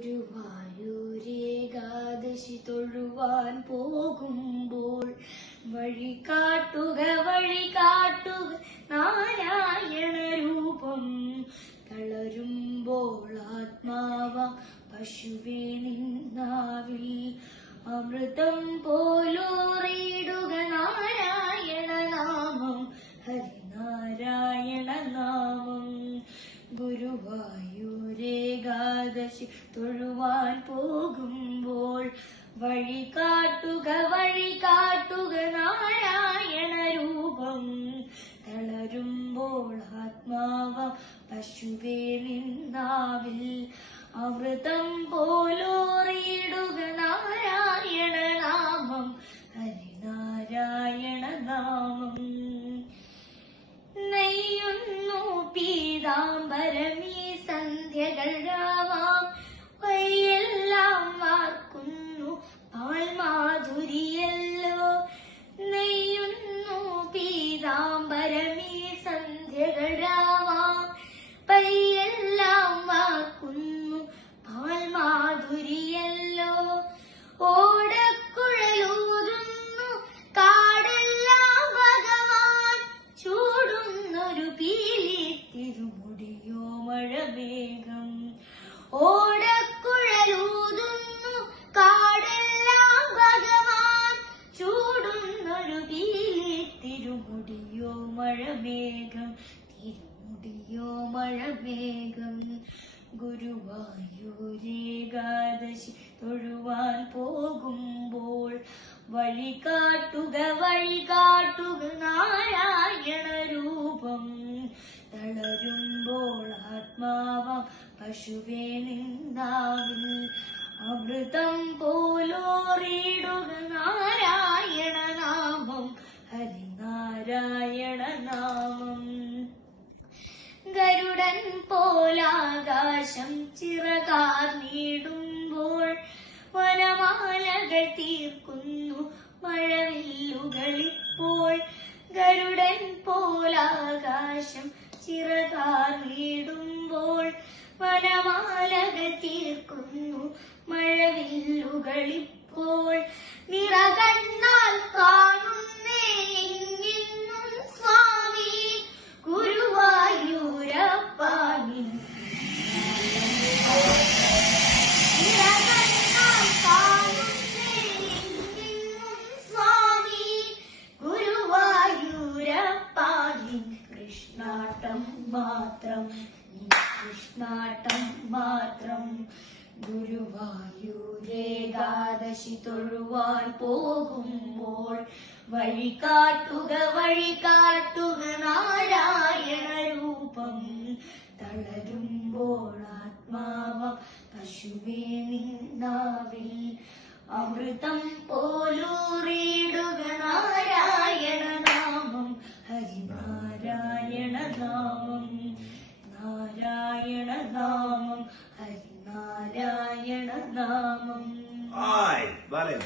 ഗുരുവായൂരേകാദശി തൊഴുവാൻ പോകുമ്പോൾ വഴി കാട്ടുക വഴി കാട്ടുക നാരായണ രൂപം തളരുമ്പോൾ ആത്മാവ പശുവേ നിന്നാവിൽ അമൃതം പോലൂറിയിടുക നാരായണ നാമം ഹരിനാരായണ നാമം. ഗുരുവായൂരേകാദശി തൊഴുവാൻ പോകുമ്പോൾ വഴി കാട്ടുക വഴി കാട്ടുക നാരായണ രൂപം. തളരുമ്പോൾ ആത്മാവ പശുവേ നിന്നാവിൽ. അമൃതം പോലോറിയിടുക തിരുമുടിയോ മഴമേഘം ഓടക്കുഴലൂതുന്നു കാടെല്ലാം ഭഗവാൻ. ചൂടുന്നൊരു പീലി തിരുമുടിയോ മഴമേഘം തിരുമുടിയോ മഴമേഘം. ഗുരുവായൂരേകാദശി തൊഴുവാൻ പോകുമ്പോൾ വഴി കാട്ടുക വഴി കാട്ടുക നാരായണ പശുവേ നിന്നാവിൽ അമൃതം പോലോറിയിടുക നാരായണ നാമം നാമം ഗരുഡൻ പോലാകാശം ചിറകാർന്നിടുമ്പോൾ വനമാലകൾ തീർക്കുന്നു മഴവില്ലുകളിപ്പോൾ. ഗരുഡൻ പോലാകാശം ചിറകാർന്നിടുമ്പോൾ വനമാലകൾ തീർക്കുന്നു. മഴവില്ലുകളിപ്പോൾ നിറകണ്ണാൽ കൃഷ്ണാട്ടം മാത്രം കൃഷ്ണാട്ടം മാത്രം. ഗുരുവായൂരേകാദശി തൊഴുവാൻ പോകുമ്പോൾ വഴി കാട്ടുക വഴി കാട്ടുക നാരായണ രൂപം. തളരുമ്പോൾ ആത്മാവ പശുവേ നിന്നാവിൽ. അമൃതം പോലൂറിയിടുക നാരായണ ഹരിനാരായണ നാമം. ആയ് വലയം